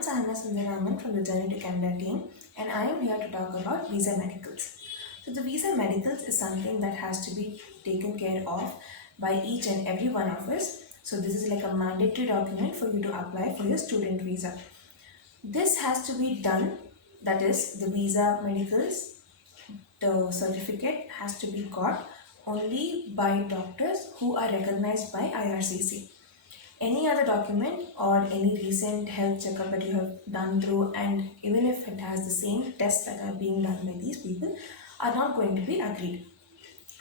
I'm Sahana Sundaraman from the Journey to Canada team, and I am here to talk about visa medicals. So, the visa medicals is something that has to be taken care of by each and every one of us. So, this is like a mandatory document for you to apply for your student visa. This has to be done, that is, the visa medicals, the certificate has to be got only by doctors who are recognized by IRCC. Any other document or any recent health checkup that you have done through, and even if it has the same tests that are being done by these people, are not going to be agreed.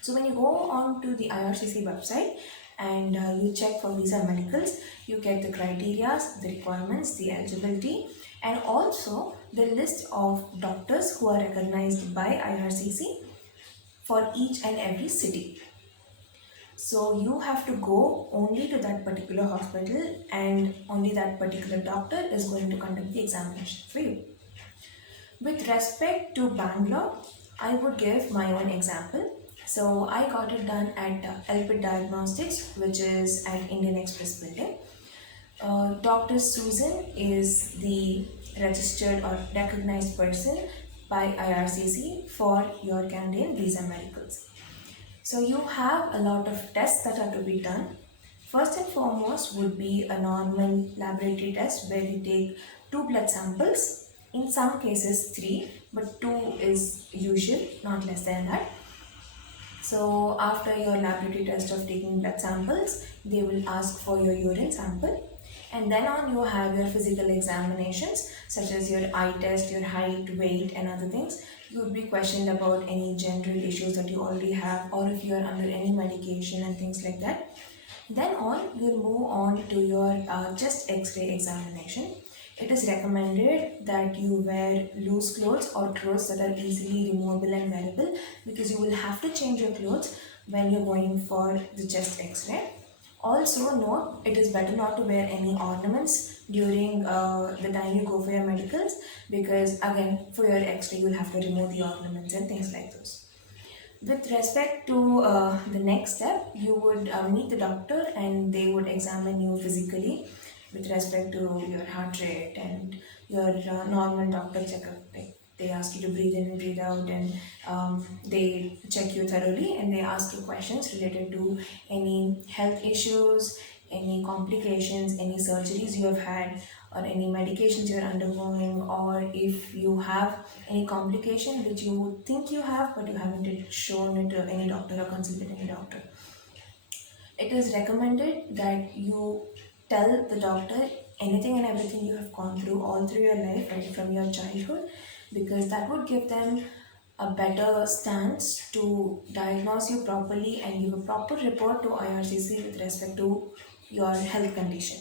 So when you go on to the IRCC website and you check for visa medicals, you get the criteria, the requirements, the eligibility, and also the list of doctors who are recognized by IRCC for each and every city. So you have to go only to that particular hospital, and only that particular doctor is going to conduct the examination for you. With respect to Bangalore, I would give my own example. So I got it done at Elpid Diagnostics, which is at Indian Express building. Dr. Susan is the registered or recognized person by IRCC for your Canadian visa medicals. So you have a lot of tests that are to be done. First and foremost would be a normal laboratory test where you take two blood samples, in some cases three, but two is usual, not less than that. So after your laboratory test of taking blood samples, they will ask for your urine sample. And then on you have your physical examinations such as your eye test, your height, weight and other things. You would be questioned about any general issues that you already have, or if you are under any medication and things like that. Then on, you'll move on to your chest x-ray examination. It is recommended that you wear loose clothes or clothes that are easily removable and wearable, because you will have to change your clothes when you're going for the chest x-ray. Also note, it is better not to wear any ornaments during the time you go for your medicals, because again for your x-ray you'll have to remove the ornaments and things like those. With respect to the next step, you would meet the doctor and they would examine you physically with respect to your heart rate and your normal doctor checkup. Like they ask you to breathe in and breathe out, and they check you thoroughly and they ask you questions related to any health issues, any complications, any surgeries you have had, or any medications you're undergoing, or if you have any complication which you think you have but you haven't yet shown it to any doctor or consulted any doctor. It is recommended that you tell the doctor anything and everything you have gone through all through your life, right from your childhood, because that would give them a better stance to diagnose you properly and give a proper report to IRCC with respect to your health condition.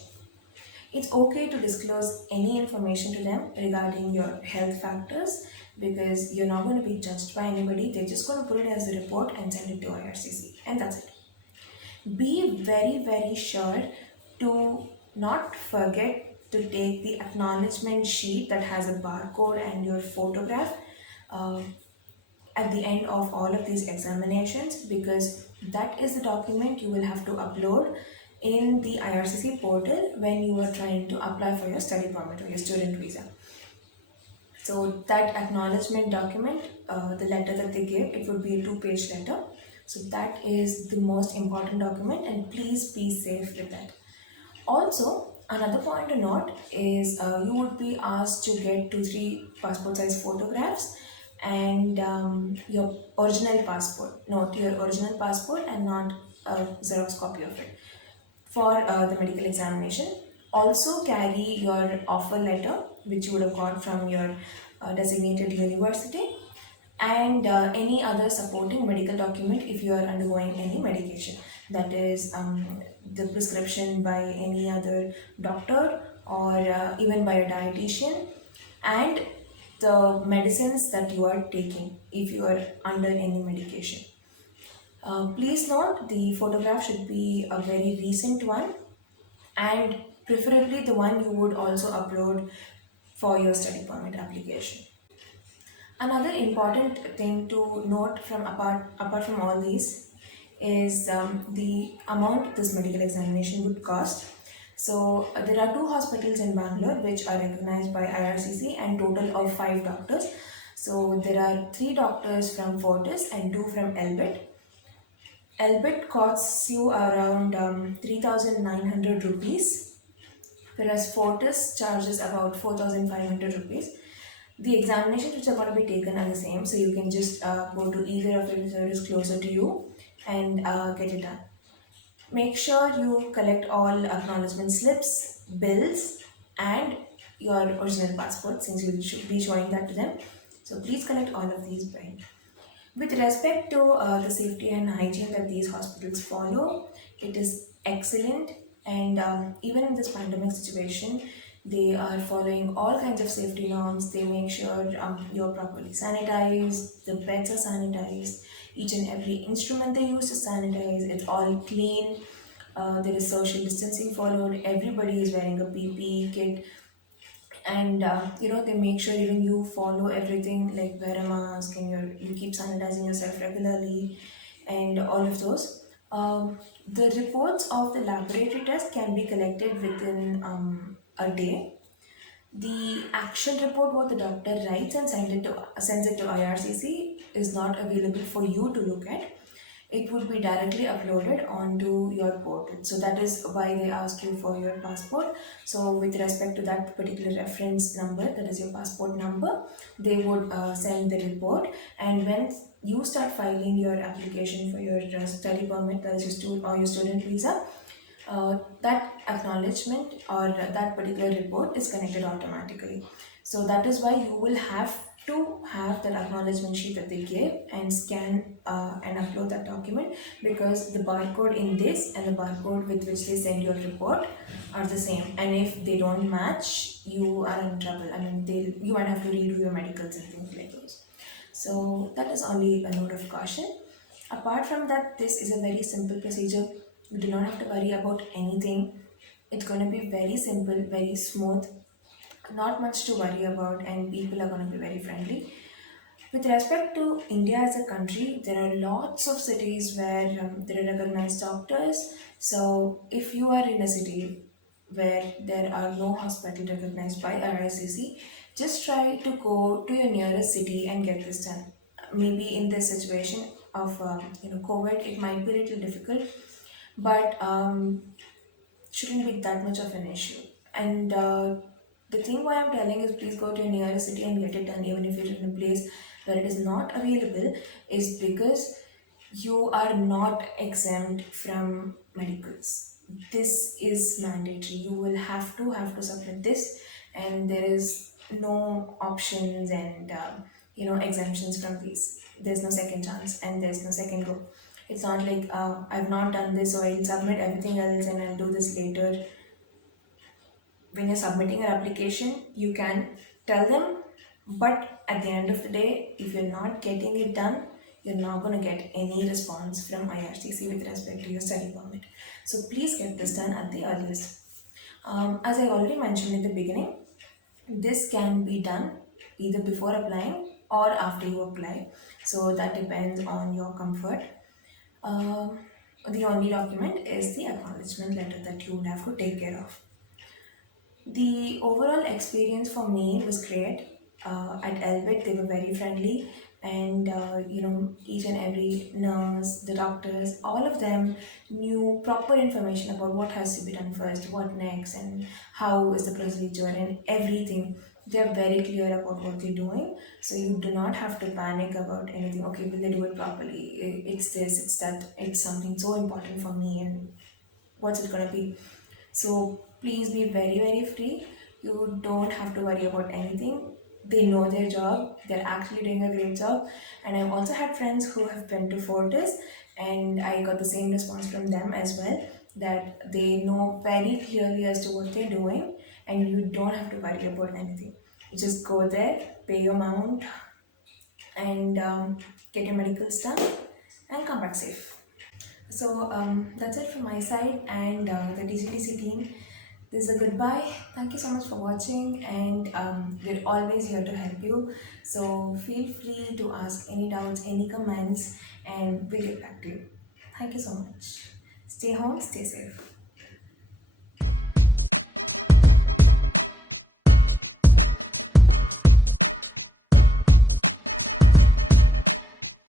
It's okay to disclose any information to them regarding your health factors, because you're not going to be judged by anybody. They're just going to put it as a report and send it to IRCC, and that's it. Be very, very sure to not forget to take the acknowledgement sheet that has a barcode and your photograph uh, at the end of all of these examinations, because that is the document you will have to upload in the IRCC portal when you are trying to apply for your study permit or your student visa. So that acknowledgement document, the letter that they give, it would be a two-page letter. So that is the most important document, and please be safe with that. Also, another point to note is you would be asked to get 2-3 passport size photographs and your original passport. Note your original passport and not a Xerox copy of it for the medical examination. Also carry your offer letter which you would have got from your designated university, and any other supporting medical document if you are undergoing any medication, that is the prescription by any other doctor or even by a dietitian, and the medicines that you are taking if you are under any medication. Please note, the photograph should be a very recent one, and preferably the one you would also upload for your study permit application. Another important thing to note from apart from all these is the amount this medical examination would cost. So there are two hospitals in Bangalore which are recognized by IRCC and total of five doctors. So there are three doctors from Fortis and two from Elbit. Elbit costs you around 3,900 rupees, whereas Fortis charges about 4,500 rupees. The examinations which are going to be taken are the same, so you can just go to either of the reserves closer to you and get it done. Make sure you collect all acknowledgement slips, bills, and your original passport since you should be showing that to them. So please collect all of these by. With respect to the safety and hygiene that these hospitals follow, it is excellent. And even in this pandemic situation, they are following all kinds of safety norms. They make sure you're properly sanitized, the beds are sanitized, each and every instrument they use is sanitized, it's all clean. There is social distancing followed, everybody is wearing a PPE kit, and they make sure even you follow everything like wear a mask and you keep sanitizing yourself regularly and all of those. The reports of the laboratory test can be collected within a day. The actual report what the doctor writes and sends it to IRCC is not available for you to look at. It would be directly uploaded onto your portal. So that is why they ask you for your passport. So with respect to that particular reference number, that is your passport number, they would send the report. And when you start filing your application for your study permit, that is your or your student visa, that acknowledgement or that particular report is connected automatically. So that is why you will have to have that acknowledgement sheet that they give and scan and upload that document, because the barcode in this and the barcode with which they send your report are the same, and if they don't match you are in trouble. I mean, you might have to redo your medicals and things like those. So that is only a note of caution. Apart from that, this is a very simple procedure. You do not have to worry about anything. It's going to be very simple, very smooth, not much to worry about, and people are going to be very friendly. With respect to India as a country, there are lots of cities where there are recognized doctors. So, if you are in a city where there are no hospital recognized by RICC, just try to go to your nearest city and get this done. Maybe in this situation of COVID, it might be a little difficult, but shouldn't be that much of an issue. And the thing why I'm telling is please go to your nearest city and get it done, even if you're in a place where it is not available, is because you are not exempt from medicals. This is mandatory. You will have to submit this, and there is no options and exemptions from these. There's no second chance and there's no second go. It's not like I've not done this, so I'll submit everything else and I'll do this later. When you're submitting your application, you can tell them, but at the end of the day, if you're not getting it done, you're not going to get any response from IRCC with respect to your study permit. So please get this done at the earliest. As I already mentioned in the beginning, this can be done either before applying or after you apply. So that depends on your comfort. Um, the only document is the acknowledgement letter that you would have to take care of. The overall experience for me was great. At Elbit, they were very friendly, and each and every nurse, the doctors, all of them knew proper information about what has to be done first, what next, and how is the procedure and everything. They are very clear about what they're doing, so you do not have to panic about anything. Okay, will they do it properly? It's this, it's that, it's something so important for me, and what's it gonna be? So please be very, very free. You don't have to worry about anything. They know their job, they're actually doing a great job. And I've also had friends who have been to Fortis, and I got the same response from them as well, that they know very clearly as to what they're doing, and you don't have to worry about anything. You just go there, pay your amount, and get your medicals done, and come back safe. So that's it from my side and the DCTC team. This is a goodbye. Thank you so much for watching, and we're always here to help you. So feel free to ask any doubts, any comments, and we'll get back to you. Thank you so much. Stay home, stay safe.